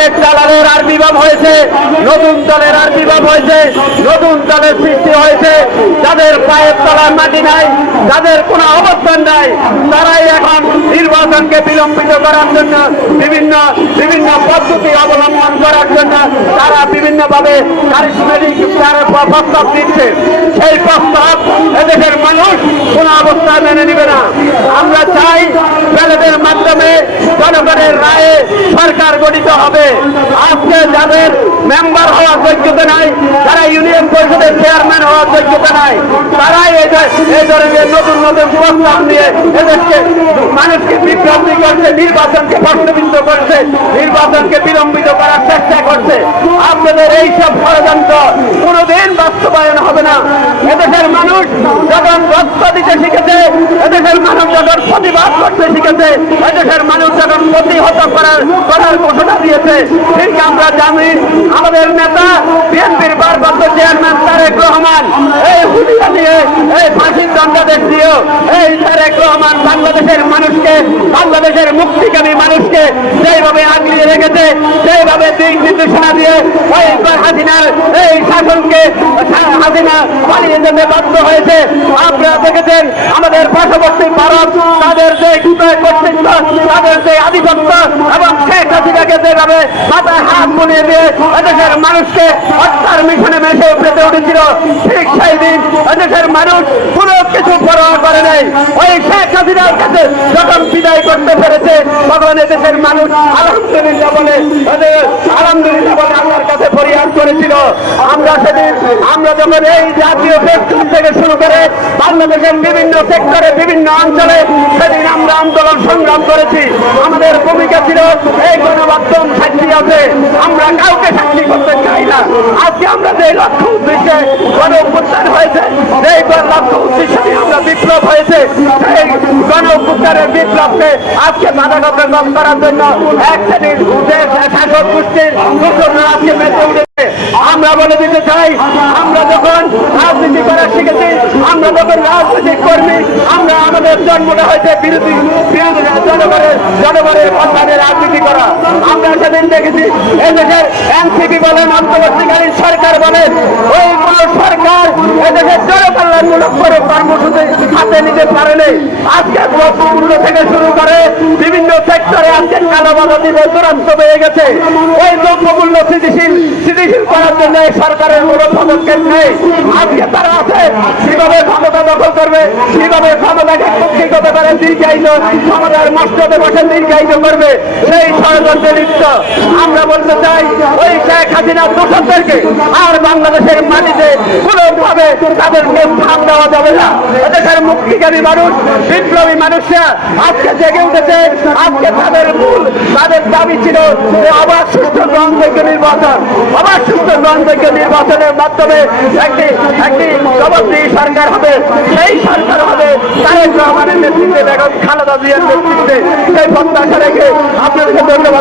অনেক দলের আবির্ভাব হয়েছে, নতুন দলের আবির্ভাব হয়েছে, নতুন দলের সৃষ্টি হয়েছে। যাদের পায়ের তলার মাটি নাই, যাদের কোনো অবস্থান নাই, তারাই এখন নির্বাচনকে বিলম্বিত করার জন্য বিভিন্ন বিভিন্ন পদ্ধতি অবলম্বন করার জন্য তারা বিভিন্নভাবে কারিশমেটিক প্রস্তাব দিচ্ছে। সেই প্রস্তাব এদেশের মানুষ কোনো অবস্থায় মেনে নিবে না। আমরা চাই ব্যালটের মাধ্যমে জনগণের রায়ে সরকার গঠিত হবে। আজকে যাদের মেম্বার হওয়ার যোগ্যতা নাই, যারা ইউনিয়ন পরিষদের চেয়ারম্যান হওয়ার যোগ্যতা নাই, তারাই এই ধরনের নতুন নতুন প্রস্তাব নিয়ে এদেশকে মানুষকে বিভ্রান্তি করছে, নির্বাচনকে প্রশ্নবিদ্ধ করছে, নির্বাচনকে বিলম্বিত করার চেষ্টা করছে। আপনাদের এইসব ষড়যন্ত্র কোনোদিন বাস্তবায়ন হবে না। এদেশের মানুষ যখন রক্ত দিতে শিখেছে, এদেশের মানুষ যখন প্রতিবাদ করতে শিখেছে, এদেশের মানুষ যখন প্রতিহত করার ঘোষণা দিয়েছে, ঠিক আমরা জানি আমাদের নেতা বিএনপির ভারপ্রাপ্ত চেয়ারম্যান তারেক রহমান এই হুলিয়া দিয়ে, এই ফাঁসির দণ্ডাদেশ দিয়েও এই তারেক রহমান বাংলাদেশের মানুষকে, বাংলাদেশের মুক্তিকামী মানুষকে যেভাবে আগলিয়ে রেখেছে, সেইভাবে দিক নির্দেশনা দিয়ে ওই হাসিনার এই শাসনকে হাসিনা পালিয়ে যেতে বাধ্য হয়েছে। আপনারা দেখেছেন আমাদের পার্শ্ববর্তী ভারত তাদের যে কর্তৃত্ব, তাদের যে আধিপত্য এবং শেখ হাসিনাকে যেভাবে মাথায় হাত বুলিয়ে দিয়ে এদেশের মানুষকে হত্যার মিশনে মেশে পেতে উঠেছিল, ঠিক সেই দিন এদেশের মানুষ কোনো কিছু পরোয়া করে নাই। ওই শেখ হাসিনার কাছে যখন বিদায় করতে পেরেছে, তখন এদেশের মানুষ আলহামদুলিল্লাহ বলে আল্লাহর কাছে ফরিয়াদ করেছিল। আমরা সেদিন যখন এই জাতীয় প্রেসক্লাব থেকে শুরু করে বাংলাদেশের বিভিন্ন সেক্টরে, বিভিন্ন অঞ্চলে সেদিন আমরা আন্দোলন সংগ্রাম করেছি। আমাদের ভূমিকা ছিল এই গণমাধ্যম সাক্ষী আছে, আমরা কাউকে সাক্ষী করতে চাই না। আজকে আমরা যে লক্ষ্য উদ্দেশ্যে গণ অভ্যুত্থান হয়েছে, যে লক্ষ্য উদ্দেশ্যে আমরা বিপ্লব হয়েছে, সেই গণ অভ্যুত্থানের বিপ্লবকে আজকে বাধাগ্রস্ত করার জন্য এক শ্রেণীর শাসক গোষ্ঠীর দূষণরা আজকে মেতে উঠেছে। আমরা বলে দিতে চাই, আমরা যখন রাজনীতি করা শিখেছি, আমরা যখন রাজনৈতিক কর্মী, আমরা আমাদের জন্মটা হয়েছে বিরোধী জনগণের কল্যাণে রাজনীতি করা। আমরা সেদিন দেখেছি এদেশের এনসিপি বলেন, অন্তর্বর্তীকালীন সরকার বলেন, ওই কোন সরকার এদেশের জনকল্যাণমূলক কর্মসূচি হাতে নিতে পারেনি। আজকে দ্রব্যমূল্য থেকে শুরু করে বিভিন্ন সেক্টরে আজকে কালোবাজারি চূড়ান্ত হয়ে গেছে। ওই দ্রব্যমূল্য স্থিতিশীল করার জন্য সরকারের কোনো পদক্ষেপ নেই। আজকে তারা আছে কিভাবে ক্ষমতা দখল করবে, কিভাবে ক্ষমতাকে কুক্ষিগত করে দীর্ঘায়িত, ক্ষমতার মস্তদে বসে দীর্ঘায়িত করবে, সেই ষড়যন্ত্রে লিপ্ত। আমরা বলতে চাই ওই শেখ হাসিনার দোষকদেরকে আর বাংলাদেশের মাটিতে কোনোভাবে তাদেরকে স্থান দেওয়া যাবে না। এদেশের মুক্তিকামী মানুষ, বিপ্লবী মানুষরা আজকে জেগে উঠেছে। আজকে তাদের দাবি ছিল যে আবার সুস্থ গ্রহণযোগ্য নির্বাচন, আবার সুস্থ গ্রহণযোগ্য নির্বাচনের মাধ্যমে একটি জবাবদিহি সরকার হবে। সেই সরকার হবে তারেক রহমানের নেতৃত্বে, বেগম খালেদা জিয়ার নেতৃত্বে। সেই প্রত্যাশা রেখে আপনাদেরকে ধন্যবাদ।